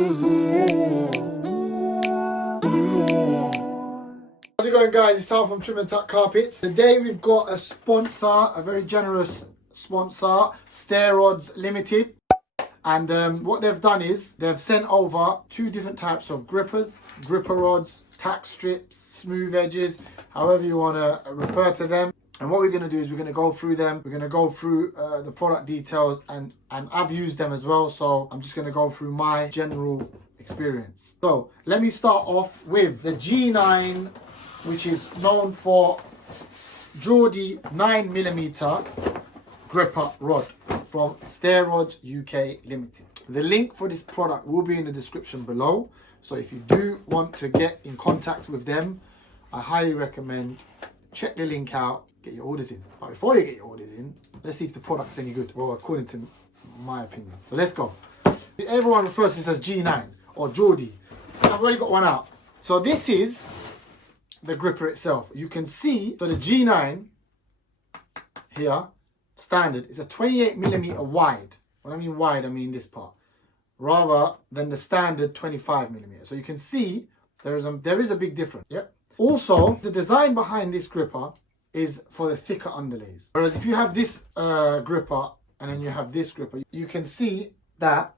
How's it going, guys? It's Sal from Trim&TuckCarpets. Today we've got a sponsor, a very generous sponsor, Stairrods Limited. And what they've done is they've sent over 2 different types of grippers, gripper rods, tack strips, smooth edges, however you want to refer to them. And what we're going to do is we're going to go through them. We're going to go through the product details, and I've used them as well. So I'm just going to go through my general experience. So let me start off with the G9, which is known for Geordie 9mm gripper rod from Stairrods UK Ltd. The link for this product will be in the description below. So if you do want to get in contact with them, I highly recommend check the link out, get your orders in. But before you get your orders in, let's see if the product's any good. Well, according to my opinion. So let's go. Everyone refers to this as G9 or Geordie. I've already got one out. So this is the gripper itself. You can see, so the G9 here, standard, is a 28mm wide. When I mean wide, I mean this part, rather than the standard 25mm. So you can see there is a big difference. Yep. Also, the design behind this gripper is for the thicker underlays. Whereas if you have this gripper and then you have this gripper, you can see that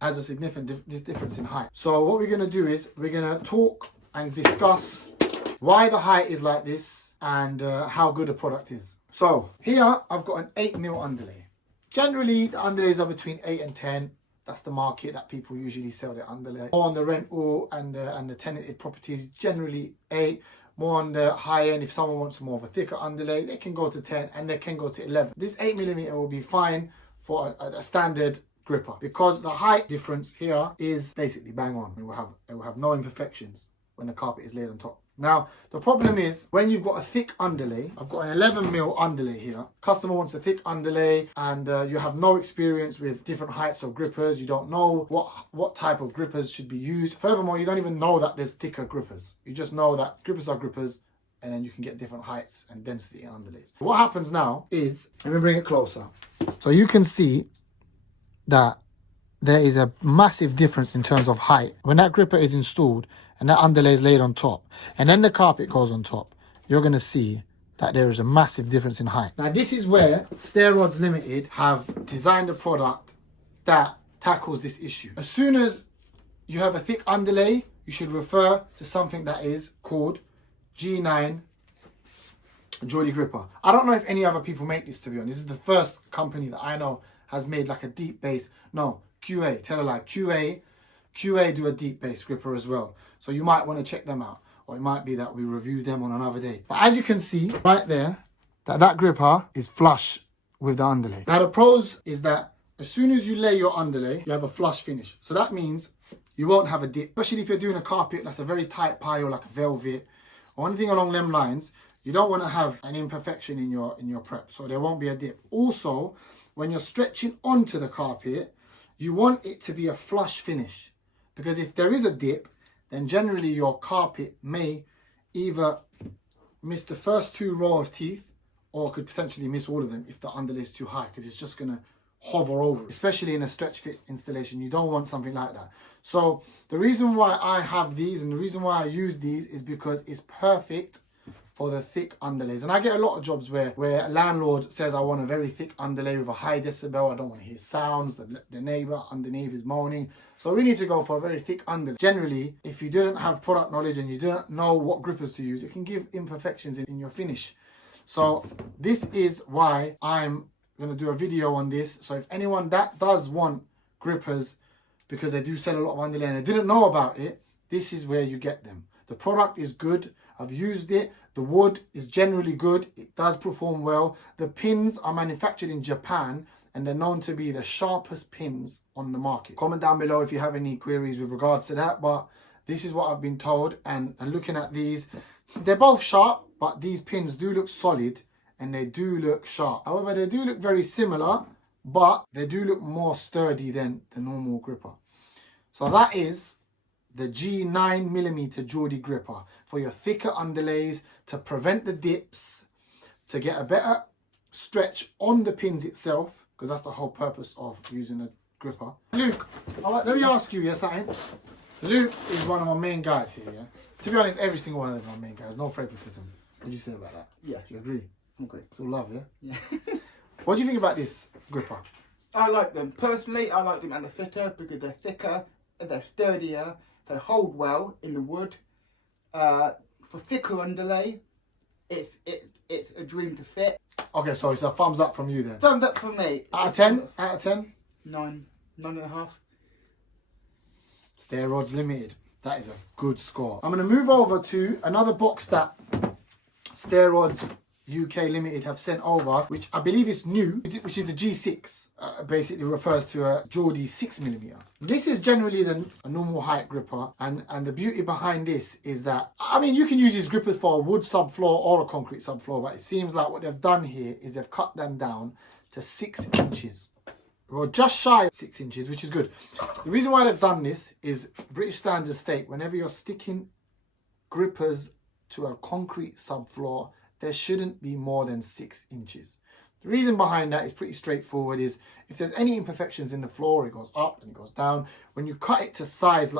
has a significant difference in height. So what we're going to do is we're going to talk and discuss why the height is like this and how good the product is. So here I've got an 8mm underlay. Generally the underlays are between 8 and 10. That's the market that people usually sell their underlay. More on the rental and the tenanted properties, generally 8. More on the high end, if someone wants more of a thicker underlay, they can go to 10 and they can go to 11. This 8mm will be fine for a standard gripper because the height difference here is basically bang on. It will have no imperfections when the carpet is laid on top. Now, the problem is when you've got a thick underlay, I've got an 11mm underlay here. Customer wants a thick underlay and you have no experience with different heights of grippers. You don't know what type of grippers should be used. Furthermore, you don't even know that there's thicker grippers. You just know that grippers are grippers and then you can get different heights and density in underlays. What happens now is, let me bring it closer. So you can see that there is a massive difference in terms of height. When that gripper is installed and that underlay is laid on top, and then the carpet goes on top, you're going to see that there is a massive difference in height. Now this is where Stairrods Limited have designed a product that tackles this issue. As soon as you have a thick underlay, you should refer to something that is called G9 Geordie gripper. I don't know if any other people make this, to be honest. This is the first company that I know has made like a deep base. No, QA, tell a lie. QA do a deep base gripper as well. So you might want to check them out. Or it might be that we review them on another day. But as you can see right there, that gripper is flush with the underlay. Now the pros is that as soon as you lay your underlay, you have a flush finish. So that means you won't have a dip. Especially if you're doing a carpet that's a very tight pile like a velvet or anything along them lines, you don't want to have an imperfection in your prep. So there won't be a dip. Also, when you're stretching onto the carpet, you want it to be a flush finish. Because if there is a dip, then generally your carpet may either miss the first 2 rows of teeth or could potentially miss all of them if the underlay is too high, because it's just going to hover over it. Especially in a stretch fit installation, you don't want something like that. So the reason why I have these and the reason why I use these is because it's perfect for the thick underlays. And I get a lot of jobs where a landlord says, I want a very thick underlay with a high decibel. I don't want to hear sounds. The neighbor underneath is moaning. So we need to go for a very thick underlay. Generally, if you didn't have product knowledge and you didn't know what grippers to use, it can give imperfections in your finish. So this is why I'm going to do a video on this. So if anyone that does want grippers, because they do sell a lot of underlay and they didn't know about it, this is where you get them. The product is good. I've used it. The wood is generally good. It does perform well. The pins are manufactured in Japan and they're known to be the sharpest pins on the market. Comment down below if you have any queries with regards to that, but this is what I've been told. And looking at these, they're both sharp, but these pins do look solid and they do look sharp. However, they do look very similar, but they do look more sturdy than the normal gripper. So that is the G9mm Geordie gripper for your thicker underlays, to prevent the dips, to get a better stretch on the pins itself, because that's the whole purpose of using gripper. Luke, let me ask you something. Luke is one of my main guys here, yeah? To be honest, every single one of them are my main guys. No favoritism. What do you say about that? Yeah. Do you agree? I agree. It's all love, yeah? Yeah. What do you think about this gripper? I like them. Personally, I like them and they're fitter because they're thicker and they're sturdier. They hold well in the wood. For thicker underlay, it's a dream to fit. Okay, so it's a thumbs up from you then. Thumbs up for me. Out of 10? Out of 10? 9.5. Stairrods Limited. That is a good score. I'm going to move over to another box that Stairrods UK Limited have sent over, which I believe is new, which is the G6. Basically refers to a Geordie 6mm. This is generally a normal height gripper, and the beauty behind this is that, I mean, you can use these grippers for a wood subfloor or a concrete subfloor, but it seems like what they've done here is they've cut them down to 6 inches. Well, just shy of 6 inches, which is good. The reason why they've done this is British standards state whenever you're sticking grippers to a concrete subfloor, there shouldn't be more than 6 inches. The reason behind that is pretty straightforward. Is if there's any imperfections in the floor, it goes up and it goes down. When you cut it to a size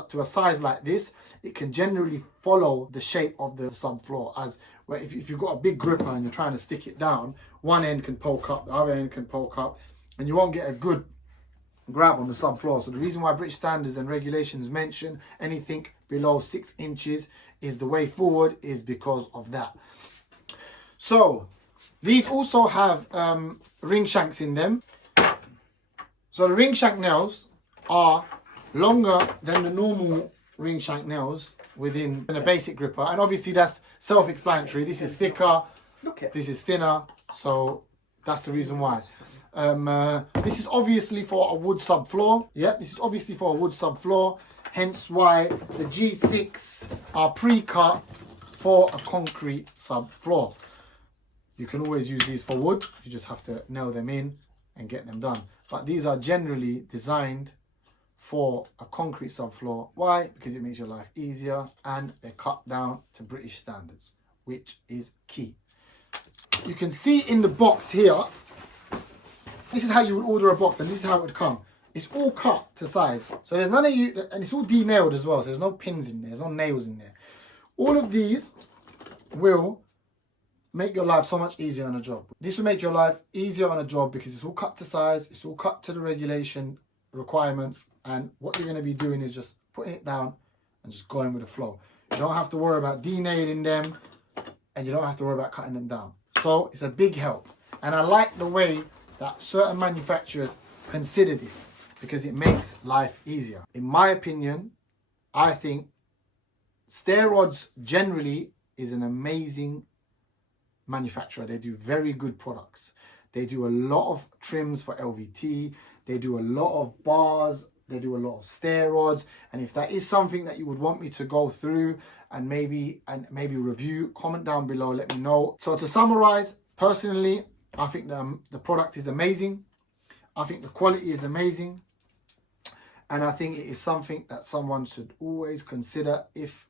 like this, it can generally follow the shape of the subfloor. As where if you've got a big gripper and you're trying to stick it down, one end can poke up, the other end can poke up, and you won't get a good grab on the subfloor. So the reason why British standards and regulations mention anything below 6 inches is the way forward, is because of that. So these also have ring shanks in them. So the ring shank nails are longer than the normal ring shank nails within a basic gripper, and obviously that's self-explanatory. This is thicker, this is thinner, so that's the reason why. This is obviously for a wood subfloor. Yeah, this is obviously for a wood subfloor, hence why the G6 are pre-cut for a concrete subfloor. You can always use these for wood, you just have to nail them in and get them done. But these are generally designed for a concrete subfloor. Why? Because it makes your life easier and they're cut down to British standards, which is key. You can see in the box here, this is how you would order a box and this is how it would come. It's all cut to size. So there's none of you, and it's all de-nailed as well, so there's no pins in there, there's no nails in there. All of these will make your life so much easier on a job. This will make your life easier on a job because it's all cut to size, it's all cut to the regulation requirements, and what you're going to be doing is just putting it down and just going with the flow. You don't have to worry about denailing them, and you don't have to worry about cutting them down. So it's a big help, and I like the way that certain manufacturers consider this because it makes life easier. In my opinion, I think Stairrods generally is an amazing manufacturer. They do very good products. They do a lot of trims for LVT. They do a lot of bars. They do a lot of stair rods. And if that is something that you would want me to go through and maybe review, comment down below, let me know. So to summarize, personally, I think the product is amazing. I think the quality is amazing. And I think it is something that someone should always consider if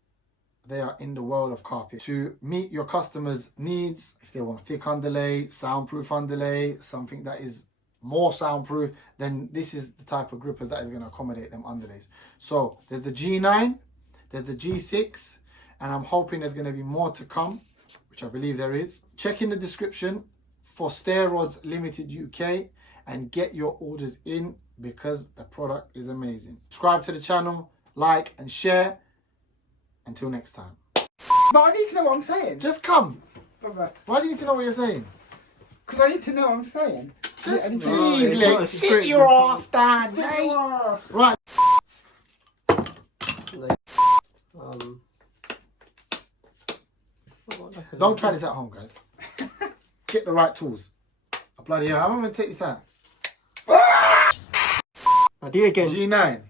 they are in the world of carpet, to meet your customers' needs. If they want thick underlay, soundproof underlay, something that is more soundproof, then this is the type of grippers that is going to accommodate them underlays. So there's the G9, there's the G6, and I'm hoping there's going to be more to come, which I believe there is. Check in the description for Stairrods Limited UK and get your orders in because the product is amazing. Subscribe to the channel, like and share. Until next time. But I need to know what I'm saying. Just come. Bye-bye. Why do you need to know what you're saying? Because I need to know what I'm saying. Just please, like, sit your ass down, mate. Right. Don't try this at home, guys. Get the right tools. Oh, bloody hell, how am I going to take this out? I'll do it again. G9.